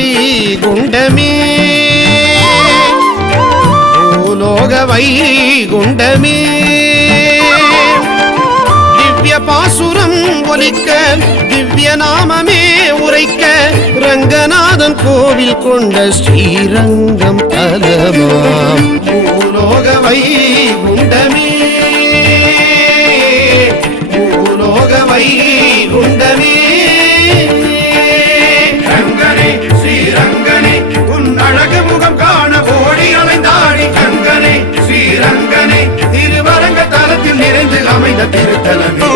வைகுண்டமே பூலோக வைகுண்டமே திவ்ய பாசுரம் ஒலிக்க திவ்ய நாமமே உரைக்க ரங்கநாதன் கோவில் கொண்ட ஸ்ரீரங்கம் தலமாம் பூலோக வைகுண்டமே பூலோக வைகுண்டமே ரங்கனே ஸ்ரீரங்கனே உன் அழகு முகம் காண ஓடி அலைந்தாடி கங்கனே ஸ்ரீரங்கனே திருவரங்க தலத்தில் நிறைந்து அமைந்த திருத்தலமே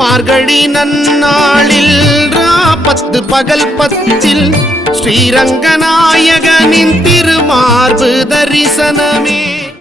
மார்கழி நன்னாளில் 10 பகல் 10 ஸ்ரீரங்கநாயகனின் திருமார்பு தரிசனமே.